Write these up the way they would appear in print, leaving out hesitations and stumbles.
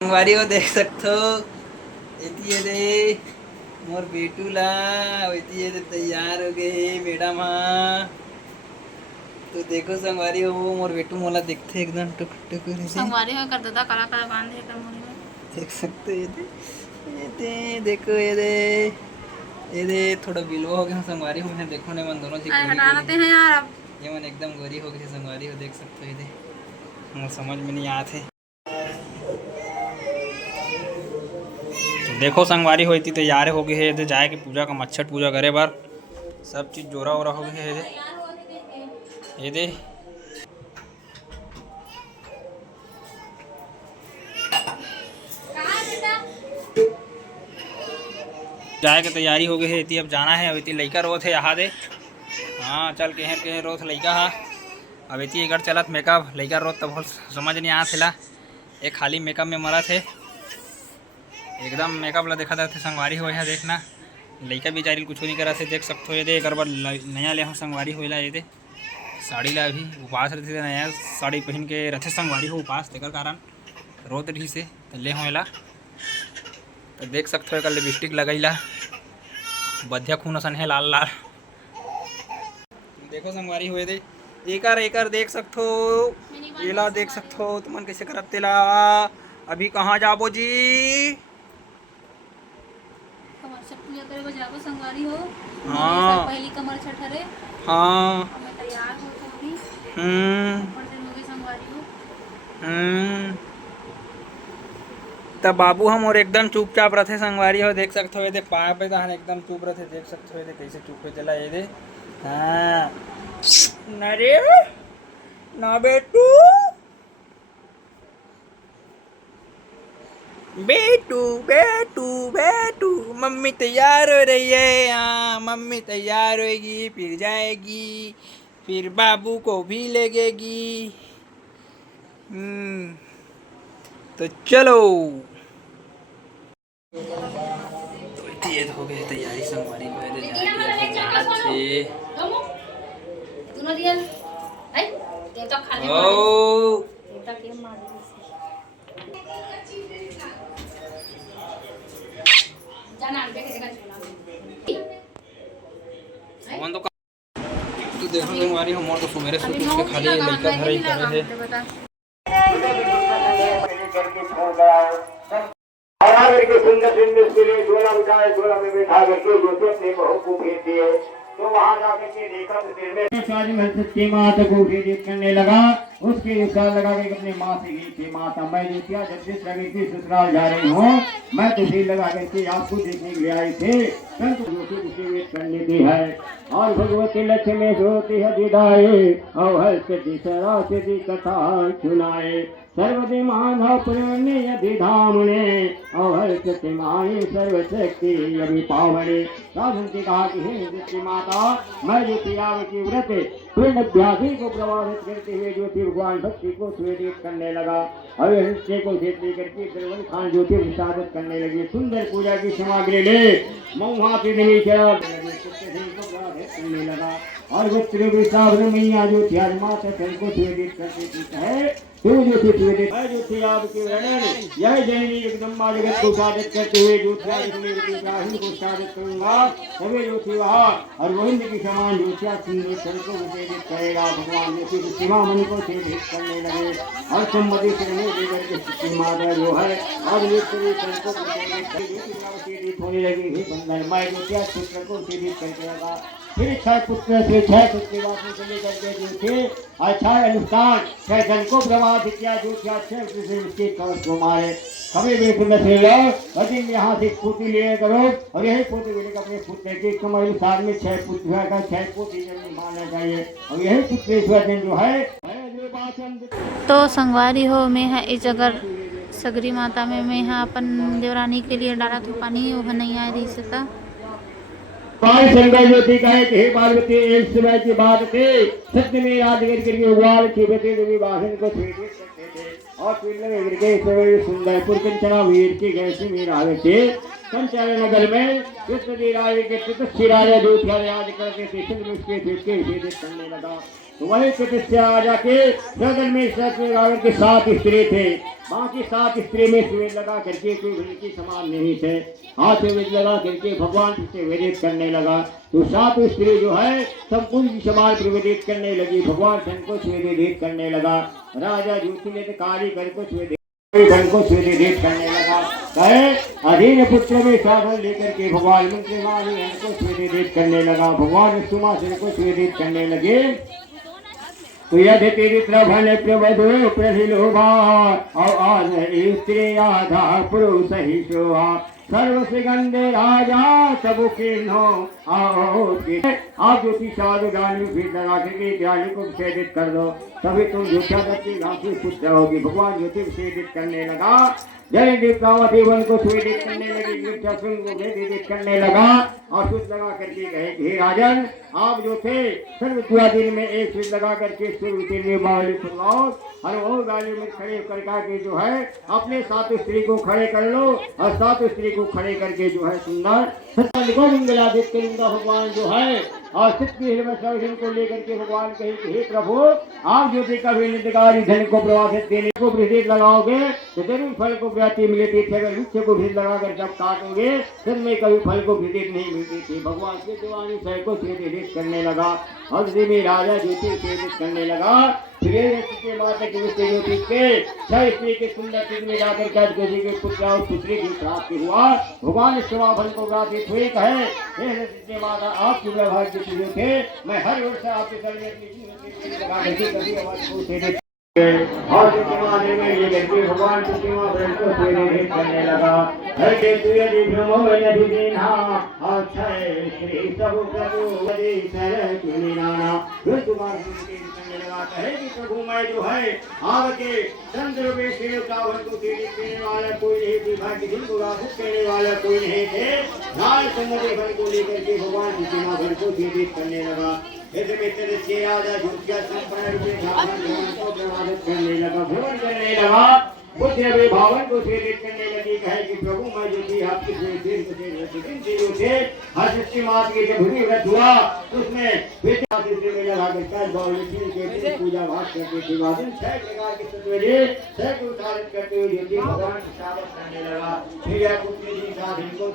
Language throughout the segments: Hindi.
संगवारी हो देख सकते हो। ये दे मोर बेटू ला ये दे तैयार हो गए मैडम। हाँ तो देखो संगवारी हो मोर बेटू मोला देखते एकदम टुक टुक संगवारी हो कर दादा काला काला बांधे कर मुंह में देख सकते हो। ये दे देखो ये दे थोड़ा बिलवा हो गया संगवारी हो। मैंने देखो ने मन दोनों से गोरी हटा देते हैं यार अब। ये मन एकदम गोरी हो गई संगवारी हो देख सकते हो। ये दे मुझे समझ में नहीं आते। देखो संगवारी होती तैयार हो गई है ये जाए कि पूजा का मच्छर पूजा करे बार सब चीज जोरा वोरा हो गई है ये दे जाए की तैयारी हो गई है इतनी अब जाना है। अब इतनी लड़का रोथ है यहाँ दे। हाँ चल कहे रोथ लड़का हा अब इतनी अगर चलत मेकअप लड़का रोथ तब समझ नहीं आया था। एक खाली मेकअप में मरा थे एकदम मेकअप ला देखा था संगवारी हो देखना लड़का बेचारी कुछ नहीं करा थे देख सकते हो। ये दे एक बार नया ले संगवारी होला ये दे साड़ी ला अभी उपास रहते नया साड़ी पहन के रथे संगवारी हो उपास तेकर कारण रोत रही से तो ले होला तो देख सकते हो। एक लिपस्टिक लगैला बधिया खून असन है लाल लाल। देखो संगवारी हुए दे एकर देख सकते हो। ये ला देख सकते हो तुमन कैसे करते ला। अभी कहाँ जाबो जी कमर छठ पूजा करे बो जाबो संगवारी हो। हाँ पहली कमर छठ हरे। हाँ मैं तैयार हो थोड़ी और दिन हो गई संगवारी हो। तब बाबू हम और एकदम चुपचाप रहे संगवारी हो देख सकते हो। ये दे पाए पे तो एकदम चुप रहे देख सकते हो। ये दे कैसे चुप हो चला ये दे। हाँ नरे ना बेटू बेटू बेटू बेटू मम्मी तैयार हो रही है। हाँ मम्मी तैयार होगी फिर जाएगी फिर बाबू को भी लगेगी। तो चलो तो ये हो गई तैयारी संगवारी को दोनों दिया आई देवता खाने ओ देवता के मार जाना आंटे के देखा कौन तो देखो संगवारी हम और तो सुमेरे से कुछ के खाली लइका घर ही करे है। करके सुंदर सुंदर के लिए झोला उठाए झोला में बैठा करके जोते अपने बहू को भेज दिए। तो वहां जाकर के देखा तो दिल में सारी सच्ची माता को भेज करने लगा। उसके विचार लगा के अपने माँ से गई माता मैं देखिया जगदीश लगे कि ससुराल जा रही हूँ मैं तुझे लगा करके आपको देखने के लिए आई थे परंतु जोशी वेट कर लेती है और भगवती लक्ष्मी सोती है विदाई और हर सती कथा सुनाए सर्वदे माधव पुण्य यदि धामने और सत्यमाए सर्वशक्ति यदि पावने। साधन से कहा कि हे सच्ची माता मैं जो प्रियाव की व्रत पूर्ण अभ्यासी को प्रभावित करते हुए ज्योति भगवान भक्ति को स्वेदित करने लगा और हिस्से को भेद लेकर के श्रवण खान ज्योति विषादत करने लगी। सुंदर पूजा की सामग्री ले मऊहा के नहीं करने लगा और वो त्रिविशाल मैया जो थी आज माता को स्वेदित करते है जो थी आपके वर्णन यह जननी जगदम्बा जगत को साधित करते हुए जो थी राहुल को साधित करूंगा तभी जो थी वहाँ और गोविंद की समान जो थी को विषेदित करेगा। भगवान जो थी शिवा मणि को सेवित करने लगे और सम्मति से लेकर के सच्ची माता जो है और ये को सेवित होने लगी ही बंधन मैं जो थी पुत्र को सेवित करके लगा। फिर छह पुत्र से छह पुत्र वासों से लेकर के जो थे अच्छा अनुष्ठान छह जन को प्रवाद किया जो क्या छह से उसके कवच को मारे कभी भी पुण्य से लो लेकिन यहाँ से पोती लिए करो और यही पोती लेकर अपने पुत्र के कमर साल में छह पुत्र का छह पोती मारना चाहिए और यही पुत्रेश्वर दिन जो है तो संगवारी हो में है इस जगह सगरी माता में मैं यहाँ अपन देवरानी के लिए डाला तो पानी वो नहीं आ रही से पांच संगय ज्योति कहे कि हे पार्वती एक समय की बात थी सत्य में याद करके उग्र की बेटे देवी बाहन को स्वीकृत करते थे और फिर लगे करके सवेरे सुंदरपुर कंचना वीर की गैसी में आए थे कंचन नगर में कृष्ण जी राय के तपस्वी राजा दूत याद करके थे चंद्र उसके करने लगा। तो वही तपस्या आ जाके सदन में सत्यनारायण के 7 स्त्री थे। बाकी 7 स्त्री में स्वेद लगा करके कोई उनके समान नहीं थे। हाथ में वेद लगा करके भगवान से वेदित करने लगा। तो 7 स्त्री जो है संपूर्ण समान प्रवेदित करने लगी। भगवान सन को वेदित करने लगा। राजा ज्योति ने काली कर को वेदित करने लगा। कहे अधीन पुत्र में साधन लेकर के भगवान मंत्री को वेदित करने लगा। भगवान सुमासन को वेदित करने लगे। तो यदि तीर्थ भले प्रवधो प्रहिलोभा और आज स्त्री आधा पुरुष ही शोभा सर्व सुगंधे राजा सब किन्हो आओ। आप ज्योति साधु ज्ञानी फिर लगा करके ज्ञानी को विषेदित कर दो, तभी तुम ज्योतिषा दत्ती राशि पुत्र होगी। भगवान ज्योति विषेदित करने लगा। जय देवतावती वन को स्वेदित करने लगी। को वेदित करने लगा और सूत लगा करके कहे हे राजन, आप जो थे सर्व दिन में एक सूत लगा करके हर और गाली में खड़े करके जो है अपने 7 स्त्री को खड़े कर लो और 7 स्त्री को खड़े करके जो है सुंदर मंगलादित करूंगा। भगवान जो है और को लेकर के भगवान कहे कि हे प्रभु, आप जो भी कभी निंदकारी धन को प्रवासित देने को वृद्धित लगाओगे तो जरूर फल को प्राप्ति मिलती थी। अगर वृक्ष को वृद्ध लगाकर जब काटोगे फिर में कभी फल को वृद्धित नहीं मिलती थी। भगवान के जवानी सह को वेदित करने लगा और में राजा ज्योति वेदित करने लगा। माता के ज्योति के 6 स्त्री के सुंदर चिन्ह में जाकर के पुत्र और पुत्री की प्राप्ति हुआ। भगवान समाभन को प्राप्त हुई। कहे माता आपकी व्यवहार जो थे मैं हर वर्ष आपके और जमाने में ये व्यक्ति भगवान की सेवा को वेदित करने लगा। हर के यदि ब्रह्म यदि दीना अक्षय श्री सब प्रभु यदि सर नाना फिर तुम्हारे करने लगा। कहे कि प्रभु मैं जो है आपके चंद्र में देवतावन को देने वाला कोई नहीं थी। भाग्य जिनको राहुल कहने वाला कोई नहीं थे। लाल चंद्र भर को लेकर के भगवान की सेवा भर को वेदित करने लगा। राजा ज्योतिया संपन्न को प्रभावित करने लगा, भ्रमण करने लगा। बुद्ध भावन को वेदित करने लगी। कहे कि प्रभु मैं जो थी आपकी जो थे हर सृष्टि मात के जब भूमि व्रत हुआ तो उसमें पूजा भाग करके दिन 6 प्रकार के सत्वजे 6 को उच्चारित करते हुए ज्योति भगवान की सेवा करने लगा। फिर पुत्र जी साथ इनको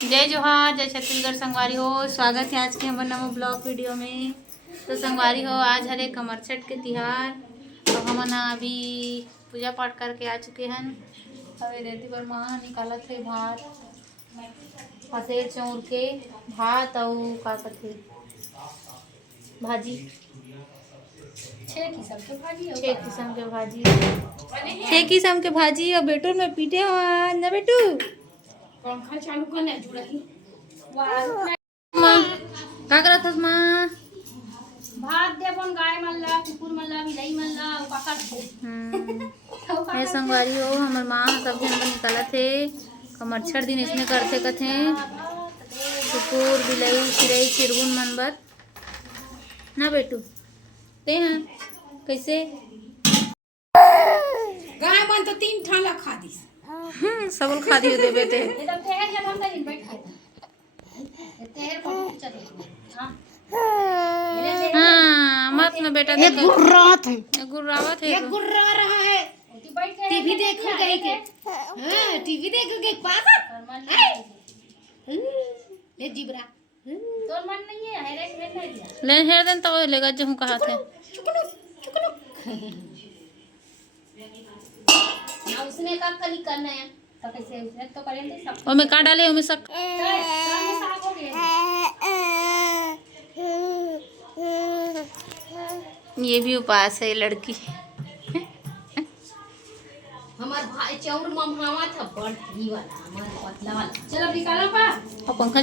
जय जोहार, जय छत्तीसगढ़। संगवारी हो, स्वागत है आज के हमारे नमो ब्लॉग वीडियो में। तो संगवारी हो, आज हरे कमरछठ के तिहार। तो हम अभी पूजा पाठ करके आ चुके हैं। अभी रेती पर महा निकाला थे भात फसेर चौर के भात और का कहते भाजी 6 किस्म के भाजी 6 किस्म के भाजी। और बेटू में पीटे हुआ ना बेटू पंखा चालू करने जुड़ही मां का करत हस मां भात देबन गाय मल्ला कुकुर मल्ला बिलाई मल्ला पाकर ए संगवारी हो हमर मां सब दिन बन निकाला थे कमरछठ दिन इसमें करते कथे कुकुर बिलाई चिड़ई चिरगुन मनबर ना बेटू ते हैं कैसे गाय मन तो 3 ठाला खा दिस सबल खा दियो देबे ते हाँ मत ना बेटा एक गुर्रात है गुर्रावत है एक गुर्रा रहा है टीवी देखो गई के हां टीवी देखो के पास ले जिबरा तोर मन नहीं है हेरे में नहीं दिया ले हेर देन तो लेगा जहू कहा थे चुकनो चुकनो ना उसने का कली करना है तो कैसे उसने तो करेंगे सब और मैं का डाले हमें सब साग हो गया। ये भी उपास है लड़की हमार भाई चौर ममहावा था बड़ी वाला हमार पतला वाला चलो निकालो पा और पंखा